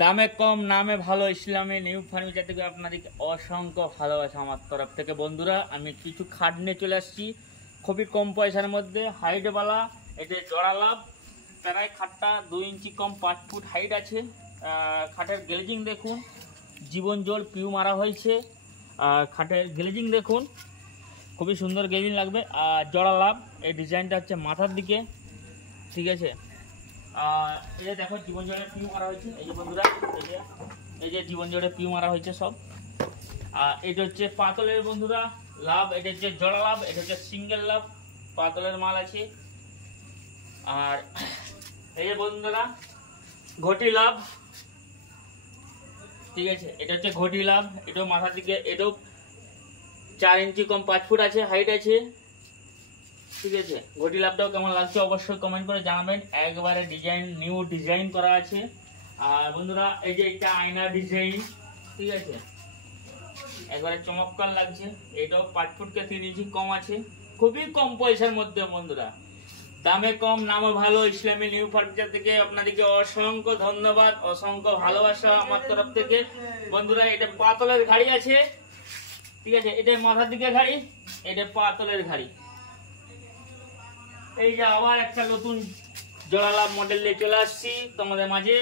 দামে কম নামে ভালো ইসলামী নিউ ফার্নিচার থেকে আপনাদেরকে অসংখ্য ভালোবাসা আমার তরফ থেকে। বন্ধুরা, আমি কিছু খাট নিয়ে চলে আসছি খুবই কম পয়সার মধ্যে, হাইটওয়ালা। এটা জোড়া লাভ, প্রায় খাটটা 2 ইঞ্চি কম, 5 ফুট হাইট আছে। খাটের গ্লেজিং দেখুন, জীবন জল পিউ মারা হয়েছে। আর খাটের গ্লেজিং দেখুন, খুবই সুন্দর গ্লেজিং লাগবে। আর জোড়া লাভ, এই ডিজাইনটা হচ্ছে মাথার দিকে, ঠিক আছে। আর এই যে দেখো জীবন জলের পিউ মারা হয়েছে, এই যে বন্ধুরা, এই যে জীবন জলের পিউ মারা হয়েছে সব। আর এটা হচ্ছে পাতলের বন্ধুরা লাভ, এটা হচ্ছে জোড়া লাভ, এটা হচ্ছে সিঙ্গেল লাভ, পাতলের মাল আছে। আর এই যে বন্ধুরা ঘটি লাভ, ঠিক আছে, এটা হচ্ছে ঘটি লাভ, এটাও মাথার দিকে, এটাও 4 ইঞ্চি কম, 5 ফুট আছে হাইট আছে, ঠিক আছে। ঘটি লাভটাও কেমন লাগছে অবশ্যই কমেন্ট করে জানাবেন। একবারে ডিজাইন, নিউ ডিজাইন করা আছে। আর বন্ধুরা এই যে একটা আয়না ডিজাইন, ঠিক আছে, একবারে চমৎকার লাগছে। এটাও 5 ফুটকে 3 ইঞ্চি কম আছে, খুবই কম পয়সার মধ্যে বন্ধুরা, দামে কম নামও ভালো ইসলামী নিউ ফার্নিচার থেকে। আপনাদেরকে অসংখ্য ধন্যবাদ, অসংখ্য ভালোবাসা আমার তরফ থেকে। বন্ধুরা এটা পাতলের ঘাড়ি আছে, ঠিক আছে, এটা মাথার দিকে ঘাড়ি, এটা পাতলের ঘাড়ি। এই যে আবার একটা নতুন জোড়া লাভ মডেল নিয়ে চলে আসছি তোমাদের মাঝে,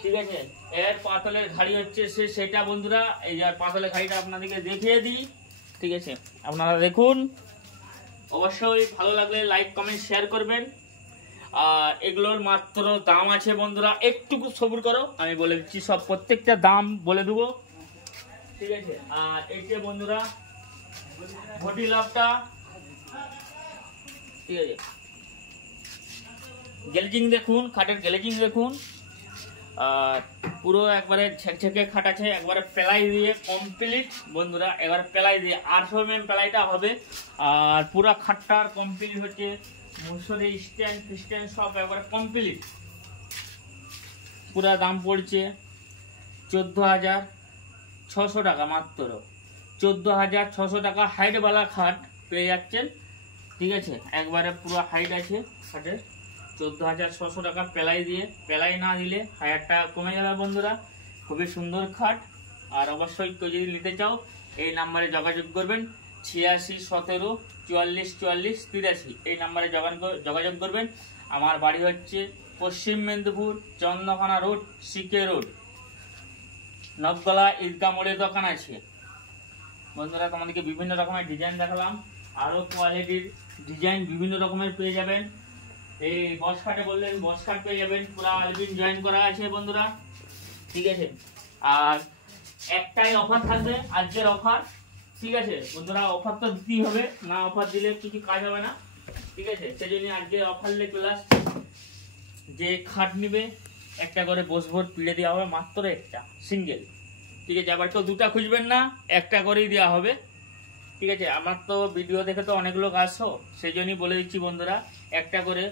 ঠিক আছে। এর পাতলের ঘাড়ি হচ্ছে সেটা বন্ধুরা, এই যে পাতলের ঘাড়িটা আপনাদেরকে দেখিয়ে দিই, ঠিক আছে। আপনারা দেখুন, অবশ্যই ভালো লাগলে লাইক কমেন্ট শেয়ার করবেন। আর এগুলোর মাত্র দাম আছে বন্ধুরা, একটু সবুর করো, আমি বলে দিচ্ছি, সব প্রত্যেকটা দাম বলে দেবো, ঠিক আছে। আর এই যে বন্ধুরা ঘটি লাভটা, ঠিক আছে, গ্লেজিং দেখুন, খাটের গ্লেজিং দেখুন, আর পুরো একবারে ছেকছেকে খাট আছে, একবারে প্লাই দিয়ে কমপ্লিট বন্ধুরা, এবার প্লাই দিয়ে 800 mm প্লাইটা হবে। আর পুরো খাটটার কমপ্লিট হচ্ছে মুসরে স্ট্যান্ড ফিস্ট্যান্ড সব একবারে কমপ্লিট। পুরা দাম পড়ছে 14,600 টাকা, মাত্র 14,600 টাকা। হাইটওয়ালা খাট পেয়ে যাচ্ছেন, ঠিক আছে, একবারে পুরো হাইট আছে খাটের। 14,600 টাকা প্লাই দিয়ে, প্লাই না দিলে 1000 টাকা কমে যাবে বন্ধুরা। খুবই সুন্দর খাট। আর অবশ্যই কেউ যদি নিতে চাও এই নাম্বারে যোগাযোগ করবেন, 86 17 44 44 83, এই নাম্বারে যোগাযোগ করবেন। আমার বাড়ি হচ্ছে পশ্চিম মেদিনীপুর, চন্দ্রকোনা রোড, সিকে রোড, নবগলা ঈদগাহ মোড়ের দোকান আছে বন্ধুরা। তোমাদেরকে বিভিন্ন রকমের ডিজাইন দেখালাম, আরো কোয়ালিটির ডিজাইন বিভিন্ন রকমের পেয়ে যাবেন। এই বস কাটে বললেন, বস কাট পেয়ে যাবেন, পুরো আলবিন জয়েন করা আছে বন্ধুরা, ঠিক আছে। আর একটাই অফার থাকবে, আজকের অফার, ঠিক আছে বন্ধুরা। অফার তো দিতেই হবে, না অফার দিলে কিছু কাজ হবে না, ঠিক আছে। সেই জন্য আজকে অফার নিয়ে চলে আসছে, যে খাট নিবে একটা করে বসভর পিড়ে দেওয়া হবে, মাত্র একটা সিঙ্গেল, ঠিক আছে। আবার কেউ দুটা খুঁজবেন না, একটা করেই দেওয়া হবে, ঠিক আছে। আমার তো ভিডিও দেখে তো অনেক লোক আসো, সেই জন্যই বলে দিচ্ছি বন্ধুরা, একটা করে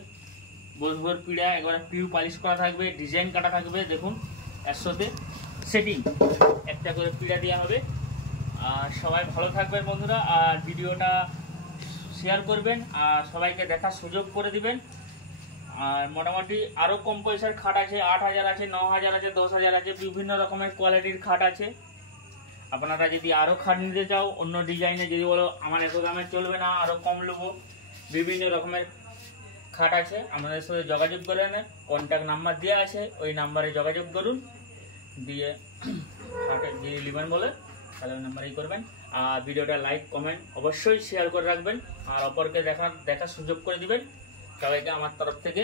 বসভর পিড়া, একবারে পিউ পালিশ করা থাকবে, ডিজাইন কাটা থাকবে, দেখুন এর সাথে সেটিং, একটা করে পিড়া দেওয়া হবে। আর সবাই ভালো থাকবেন বন্ধুরা, আর ভিডিওটা শেয়ার করবেন, আর সবাইকে দেখার সুযোগ করে দিবেন। আর মোটামুটি আরও কম পয়সার খাট আছে, 8,000 আছে, 9,000 আছে, 10,000 আছে, বিভিন্ন রকমের কোয়ালিটির খাট আছে। আপনারা যদি আরও খাট নিতে চাও অন্য ডিজাইনে, যদি বলো আমার এত দামে চলবে না, আরও কম নেবো, বিভিন্ন রকমের খাট আছে, আমাদের সাথে যোগাযোগ করে নেন। কন্ট্যাক্ট নাম্বার দেওয়া আছে, ওই নাম্বারে যোগাযোগ করুন, দিয়ে খাটে যদি নেবেন বলে তাহলে ওই নাম্বারেই করবেন। আর ভিডিওটা লাইক কমেন্ট অবশ্যই শেয়ার করে রাখবেন, আর অপরকে দেখার সুযোগ করে দিবেন। সবাইকে আমার তরফ থেকে,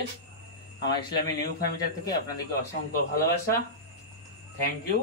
আমার ইসলামী নিউ ফার্নিচার থেকে আপনাদেরকে অসংখ্য ভালোবাসা। Thank you.